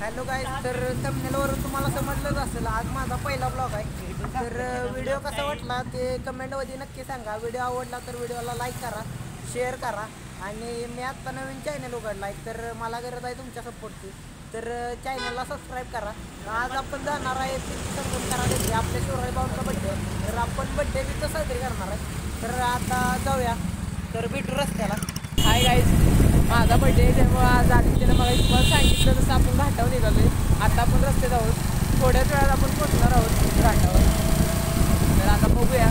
Hello guys, तर थंबनेलवरून तुम्हाला समजलंच असेल आज माझा पहिला ब्लॉग आहे. तर व्हिडिओ कसा वाटला ते कमेंटमध्ये नक्की सांगा. व्हिडिओ आवडला तर व्हिडिओला लाईक करा, शेअर करा. आणि मी आत्ता नवीन चॅनल उघडला आहे, तर मला गरज आहे तुमच्या सपोर्टची. तर चॅनलला सबस्क्राईब करा. आज आपण जाणार आहे संगम करा आपल्या शिवराय भाऊंचा बड्डे. तर आपण बड्डे तिथं साजरी करणार आहे. तर आता जाऊया, तर भेटू रस्त्याला. हाय गाईज, माझा बड्डे आहे, त्यामुळे आज आदित्यनं मला तुम्हाला सांगितलं तसं आपण घाटावर निघालो आहे. आता आपण रस्त्यात आहोत, थोड्याच वेळात आपण पोचणार आहोत घाटावर. तर आता बघूया.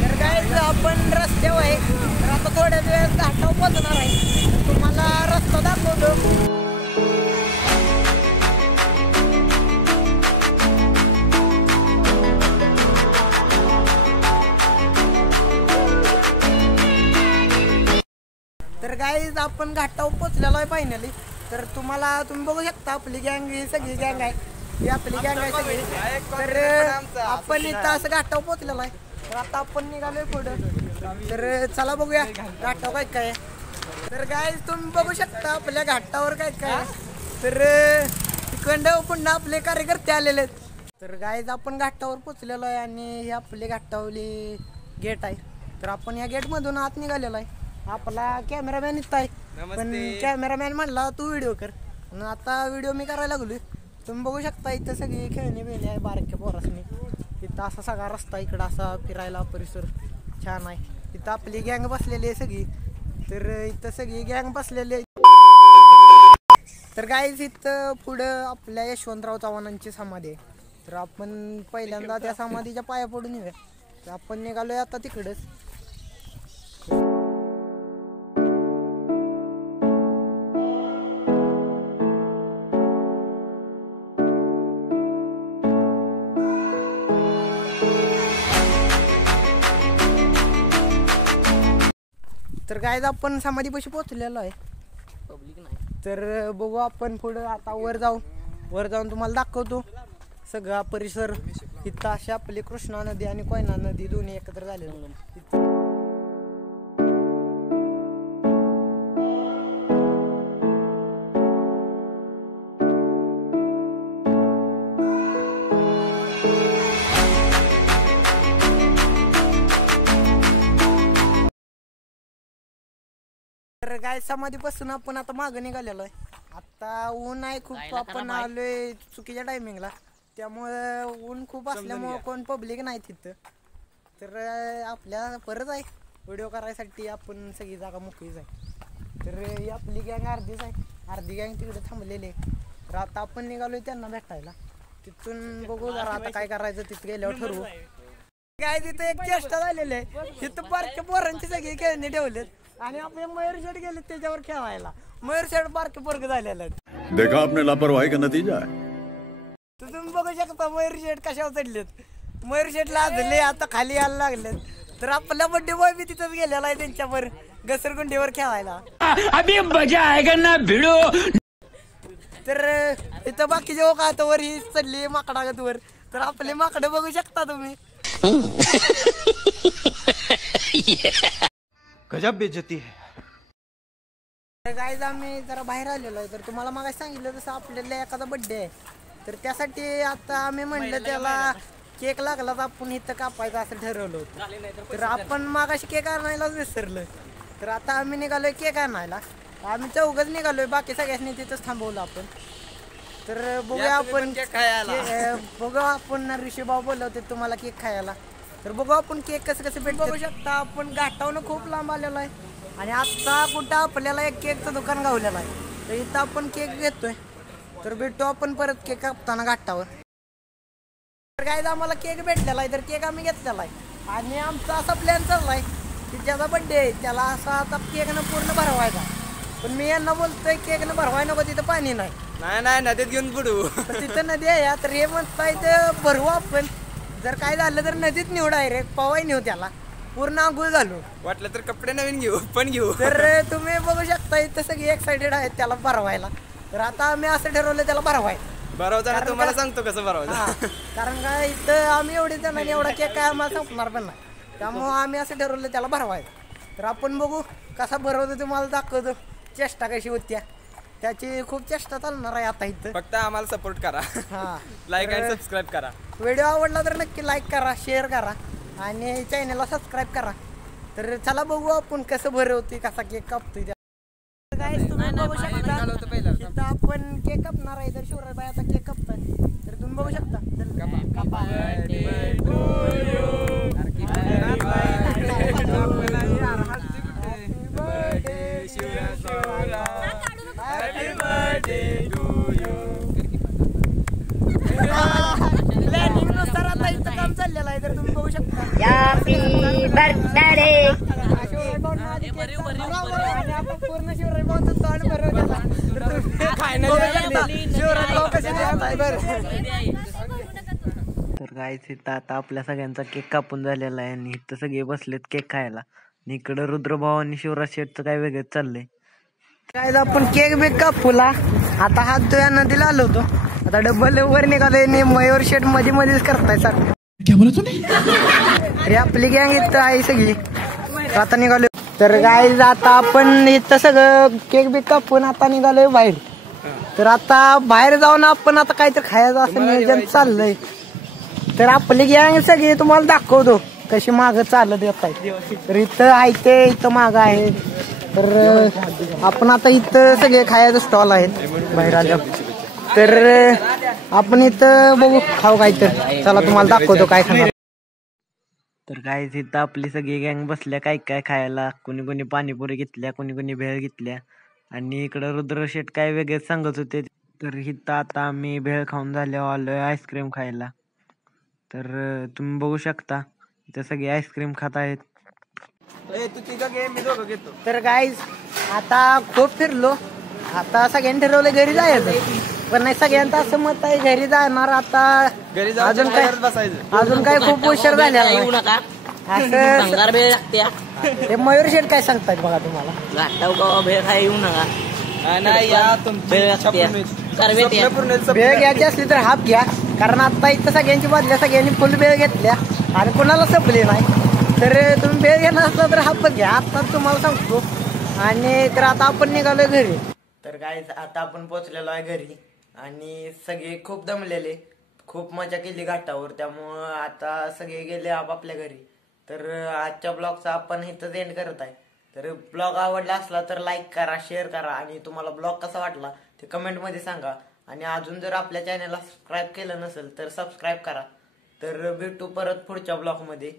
तर गाईज आपण रस्त्यावर आहे, तर आता थोड्याच वेळात घाटावर पोचणार आहे. तुम्हाला रस्ता दाखवतो. तर गाईज आपण घाटावर पोचलेलो आहे फायनली. तर तुम्ही बघू शकता आपली गँग, ही सगळी गँग आहे, ही आपली गँग आहे सगळी. तर आपण इथं असं घाटावर पोचलेलो आहे. तर आता आपण निघालोय पुढं. तर चला बघूया घाटावर काय काय आहे. तर गाईज तुम्ही बघू शकता आपल्या घाटावर काय काय आहे. तर तिकडं पुन्हा आपले कार्यकर्ते आलेले आहेत. तर गाईज आपण घाटावर पोचलेलो आहे आणि ही आपली घाटावली गेट आहे. तर आपण या गेटमधून आत निघालेलो आहे. आपला कॅमेरामॅन इथं आहे, पण कॅमेरामॅन म्हणला तू व्हिडिओ कर. आणि आता व्हिडिओ मी करायला लागलोय. तुम्ही बघू शकता इथं सगळी खेळणी बिळणी आहे बारक्या पोरासनी. इथं असा सगळा रस्ता, इकडं असा फिरायला परिसर छान आहे. इथं आपली गँग बसलेली आहे सगळी. तर इथं सगळी गँग बसलेली आहे. तर गाईज इथं पुढं आपल्या यशवंतराव चव्हाणांची समाधी आहे. तर आपण पहिल्यांदा त्या समाधीच्या पाया पडून येऊया. तर आपण निघालोय आता तिकडंच. तर गाईज आपण समाधीपाशी पोहोचलेलो आहे. पब्लिक नाही. तर बघू आपण पुढं आता वर जाऊन तुम्हाला दाखवतो सगळा परिसर. इथं अशी आपली कृष्णा नदी आणि कोयना नदी दोन्ही एकत्र झाले. तर गाय समाधीपासून आपण आता मागं निघालेलो आहे. आता ऊन आहे खूप, आपण आलोय चुकीच्या टायमिंगला, त्यामुळे ऊन खूप असल्यामुळे कोण पब्लिक नाही तिथं. तर आपल्या परत आहे व्हिडिओ करायसाठी आपण सगळी जागा मोकळीच आहे. तर ही आपली गँग अर्धीच आहे, अर्धी गँग तिकडे थांबलेली आहे. तर आता आपण निघालोय त्यांना भेटायला. तिथून बघू जरा आता काय करायचं, तिथं गेल्यावर ठरवू. काय तिथं एक चेष्टा झालेली आहे, तिथं बारक्या पोरांची सगळी खेळणी ठेवलेत आणि आपले मयूर शेट गेले त्याच्यावर खेळायला. मयूर शेट बारके पोरग झालेलं देखा आपने लापरवाही का नतीजा है. तर तुम्ही बघू शकता मयूर शेट कशावर चढलेत. मयूर शेट लाजले, आता खाली यायला लागलेत. तर आपला बड्डे बॉय बी तिथंच गेलेला आहे त्यांच्यावर घसरगुंडीवर खेळायला. अभी मजा आएगा ना भिडो. तर इथं बाकीचे लोक आता वर ही चढली माकडागत वर. तर आपले माकडं बघू शकता तुम्ही. गजब बेइज्जती है. तर गाईज आम्ही जरा बाहेर आलेलो आहे. तर तुम्हाला मग सांगितलं तसं आपल्याला एखादा बड्डे आहे. तर त्यासाठी आता आम्ही म्हणलं त्याला केक लागला तर आपण इथं कापायचं असं ठरवलं होतं. तर आपण मागाशी केक आणायलाच विसरलं. तर आता आम्ही निघालोय केक आणायला. आम्ही चौघच निघालोय, बाकी सगळ्यांनी तिथंच थांबवलं आपण. तर बघूया आपण ऋषीभाऊ बोलवते तुम्हाला केक खायला. तर बघू आपण केक कसं भेटतं. बघू शकता आपण घाटावरून खूप लांब आलेलो आहे आणि आता कुठं आपल्याला एक केकचं दुकान गावलेलं आहे. तर इथं आपण केक घेतोय. तर भेटतो आपण परत केक कापताना घाटावर. तर काय आम्हाला केक भेटलेला आहे, तर केक आम्ही घेतलेला आहे आणि आमचा असा प्लॅन चालला आहे की ज्याचा बड्डे आहे त्याला असा आता केकनं पूर्ण भरवायचा. पण मी यांना बोलतोय केकनं भरवाय नको, तिथं पाणी नाही. नाही नदीत घेऊन बुडू. तर तिथं नदी आहे. तर हे म्हणताय ते भरवू आपण. जर काय झालं तर नदीत नेऊ, डायरेक्ट पवाय नेऊ, त्याला पूर्ण आंघोळ घालू. वाटलं तर कपडे नवीन घेऊ. तर तुम्ही बघू शकता इथं सगळी एक्साइटेड आहेत त्याला भरवायला. तर आता आम्ही असं ठरवलं त्याला भरवताना तुम्हाला सांगतो कसं भरवायचं. कारण का इथं आम्ही एवढे जणांनी एवढा केक काय आम्हाला संपणार पण नाही, त्यामुळं आम्ही असं ठरवलं त्याला भरवायचं. तर आपण बघू कसा भरवतो, तुम्हाला दाखवतो चेष्टा कशी होत्या. त्याची खूप चेष्टा चालणार आहे आता इथं. फक्त आम्हाला सपोर्ट करा. हा लाईक आणि सबस्क्राईब करा. व्हिडिओ आवडला तर नक्की लाईक करा, शेअर करा आणि चॅनलला सबस्क्राईब करा. तर चला बघू आपण कसं भरवते, कसा केक कापतोय. तुम्ही बघू शकता इथं आपण केक कापणार आहे. तर शिवराजबाई आता केक कापताय, तर तुम्ही बघू शकता. प्लॅनिंग नुसार आता इथं काम चाललेलं आहे. तर तुम्ही बघू शकता. आणि आपण पूर्ण शिवराजबाईंचं तोंड भरवलेला. तर गाईस इथं आता आपल्या सगळ्यांचा केक कापून झालेला आहे आणि इथं सगळे बसलेत केक खायला. आणि इकडं रुद्रभाऊ आणि शिवराज शेठचं काय वेगळंच चाललंय. काय आपण केक बेक कापूला. आता हात धुया नदीला आलो होतो. आता डबल वर निघालोय. मयूर शेठ मध्ये मध्येच करताय सारखं. अरे आपली गँग इथं आहे सगळी. आता निघालो. तर गाईज आता आपण इथं सगळं केक बेक कापून आता निघालोय बाहेर. तर आता बाहेर जाऊन आपण आता काहीतरी खायचं असं नियोजन चाललंय. तर आपली गँग सगळी तुम्हाला दाखवतो कशी मागं चालत येत आहे. तर इथं आहे ते इथं मागं आहे. तर आपण आता इथं सगळे खायचं स्टॉल आहेत बाहेर आल्या. तर आपण इथं बघू खाऊ काय. तर चला तुम्हाला दाखवतो काय खाणार. तर गाईस इथं आपली सगळी गँग बसल्या काय काय खायला. कोणी कोणी पाणीपुरी घेतल्या, कोणी कोणी भेळ घेतल्या. आणि इकडं रुद्रशेठ काय वेगळेच सांगत होते. तर इथं आता आम्ही भेळ खाऊन झाल्यावर आलोय आईस्क्रीम खायला. तर तुम्ही बघू शकता इथं सगळे आईस्क्रीम खात आहेत. तू तिघं घे, मी दोघं घेतो. तर गाईज आता खूप फिरलो. आता सगळ्यांनी ठरवलं घरी जायचं. पण नाही सगळ्यांचं असं मत आहे घरी जाणार. आता घरी अजून काय बसायचं. अजून काय खूप उशीर झालेला असं. ते मयूर शेठ काय सांगतात बघा तुम्हाला. बेळ घ्यायची असली तर हाफ घ्या. कारण आता इथं सगळ्यांची बदल्या सगळ्यांनी फुल बेळ घेतल्या आणि कोणाला संपली नाही. तर तुम्ही बेळ घेणार असला तर हाफच घ्या. आता तुम्हाला सांगतो. आणि तर आता आपण निघालोय घरी. तर गाईस आता आपण पोहोचलेलो आहे घरी आणि सगळे खूप दमलेले. खूप मजा केली घाटावर. त्यामुळं आता सगळे गेले आपापल्या घरी. तर आजच्या ब्लॉगचा आपण इथंच एंड करत आहे. तर ब्लॉग आवडला असला तर लाईक करा, शेअर करा आणि तुम्हाला ब्लॉग कसा वाटला ते कमेंटमध्ये सांगा. आणि अजून जर आपल्या चॅनलला सबस्क्राईब केलं नसेल तर सबस्क्राईब करा. तर भेटू परत पुढच्या ब्लॉगमध्ये.